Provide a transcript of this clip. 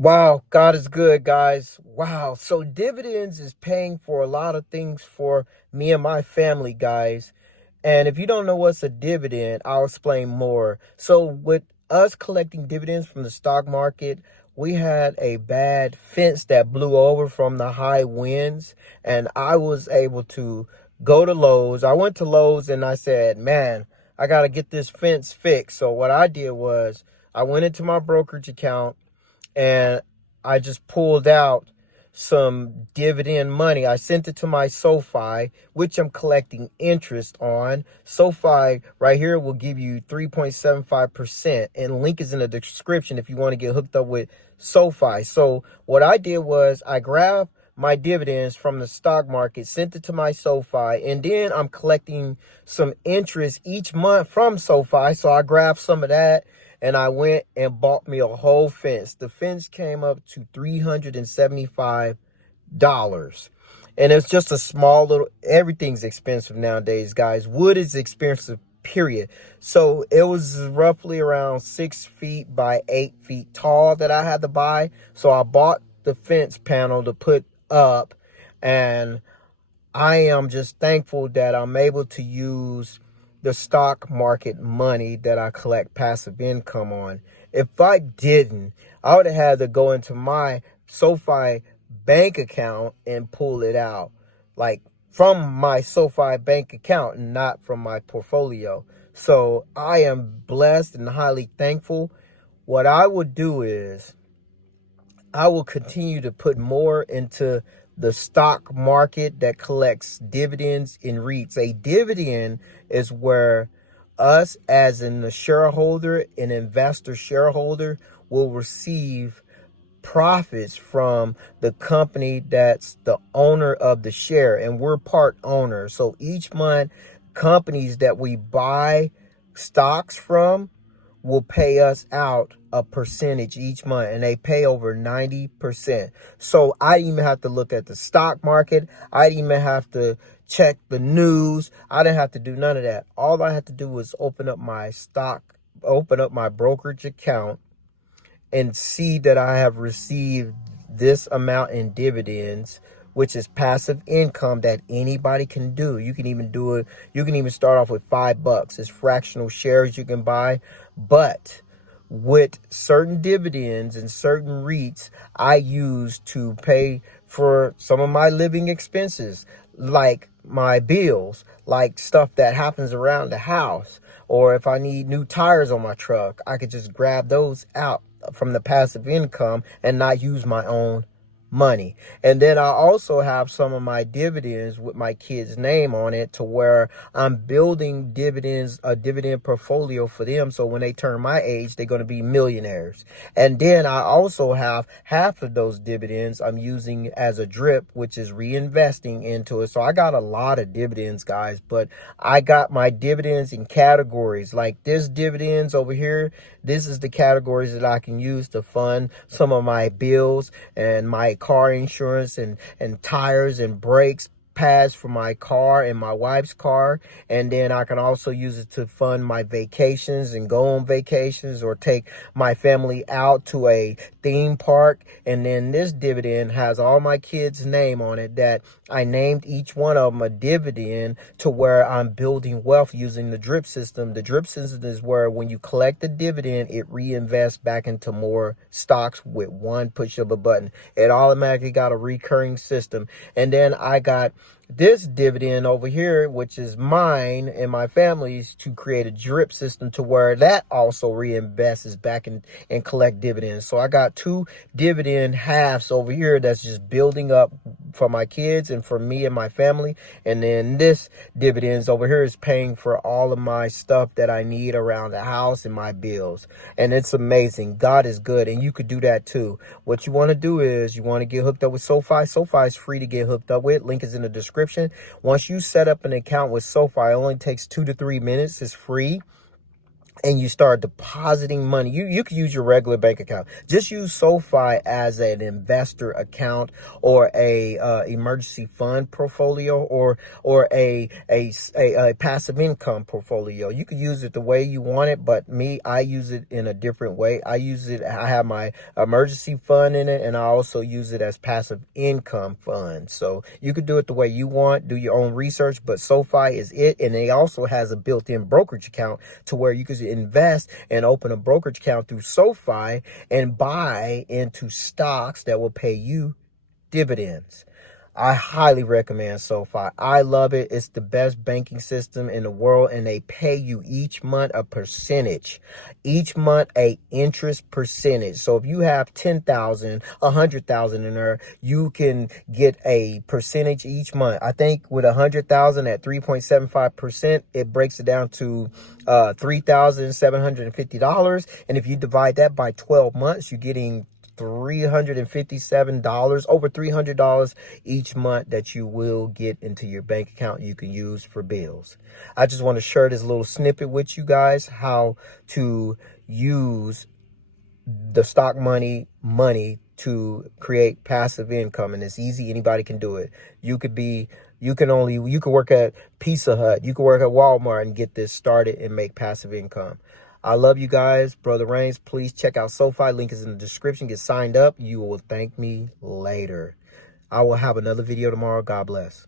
Wow, God is good, guys. Wow. So dividends is paying for a lot of things for me and my family, guys. And if you don't know what's a dividend, I'll explain more. So with us collecting dividends from the stock market, we had a bad fence that blew over from the high winds, and I was able to go to Lowe's. I went to Lowe's and I said, "Man, I got to get this fence fixed." So what I did was I went into my brokerage account and I just pulled out some dividend money. I sent it to my SoFi, which I'm collecting interest on. SoFi right here will give you 3.75%, and link is in the description if you want to get hooked up with SoFi. So what I did was I grabbed my dividends from the stock market, sent it to my SoFi, and then I'm collecting some interest each month from SoFi. So I grabbed some of that and I went and bought me a whole fence. The fence came up to $375. And it's just a small little, everything's expensive nowadays, guys. Wood is expensive, period. So it was roughly around 6 feet by 8 feet tall that I had to buy. So I bought the fence panel to put up, and I am just thankful that I'm able to use the stock market money that I collect passive income on. If I didn't, I would have had to go into my SoFi bank account and pull it out, like from my SoFi bank account and not from my portfolio. So I am blessed and highly thankful. What I would do is I will continue to put more into the stock market that collects dividends in REITs. A dividend is where us as in the shareholder, an investor shareholder, will receive profits from the company that's the owner of the share, and we're part owner. So each month, companies that we buy stocks from will pay us out a percentage each month, and they pay over 90%. So I didn't even have to look at the stock market. I didn't even have to check the news. I didn't have to do none of that. All I had to do was open up my brokerage account and see that I have received this amount in dividends, which is passive income that anybody can do. You can even do it. You can even start off with $5. It's fractional shares you can buy. But with certain dividends and certain REITs, I use to pay for some of my living expenses, like my bills, like stuff that happens around the house. Or if I need new tires on my truck, I could just grab those out from the passive income and not use my own money. And then I also have some of my dividends with my kid's name on it, to where I'm building dividends, a dividend portfolio for them. So when they turn my age, they're going to be millionaires. And then I also have half of those dividends I'm using as a drip, which is reinvesting into it. So I got a lot of dividends, guys, but I got my dividends in categories. Like this dividends over here, this is the categories that I can use to fund some of my bills and my car insurance and tires and brakes pads for my car and my wife's car. And then I can also use it to fund my vacations and go on vacations or take my family out to a theme park. And then this dividend has all my kids' name on it, that I named each one of them a dividend, to where I'm building wealth using the drip system. The drip system is where when you collect the dividend, it reinvests back into more stocks with one push of a button. It automatically got a recurring system. And then I got this dividend over here, which is mine and my family's, to create a drip system to where that also reinvests back in and collect dividends. So I got two dividend halves over here that's just building up for my kids and for me and my family. And then this dividends over here is paying for all of my stuff that I need around the house and my bills. And it's amazing. God is good, and you could do that too. What you want to do is you want to get hooked up with SoFi. SoFi is free to get hooked up with. Link is in the description. Once you set up an account with SoFi, it only takes 2 to 3 minutes. It's free. and you start depositing money. You could use your regular bank account. Just use SoFi as an investor account, or a emergency fund portfolio, or a passive income portfolio. You could use it the way you want it, but I use it in a different way. I have my emergency fund in it, and I also use it as passive income fund. So you could do it the way you want, do your own research, but SoFi is it. And it also has a built-in brokerage account to where you could invest and open a brokerage account through SoFi and buy into stocks that will pay you dividends. I highly recommend SoFi. I love it. It's the best banking system in the world, and they pay you each month a percentage. Each month a interest percentage. So if you have 10,000, 100,000 in there, you can get a percentage each month. I think with 100,000 at 3.75%, it breaks it down to $3,750. And if you divide that by 12 months, you're getting $357, over $300 each month that you will get into your bank account you can use for bills. I just want to share this little snippet with you guys, how to use the stock money to create passive income. And it's easy. Anybody can do it. You could work at Pizza Hut, you could work at Walmart and get this started and make passive income. I love you guys. Brother Reigns, please check out SoFi. Link is in the description. Get signed up. You will thank me later. I will have another video tomorrow. God bless.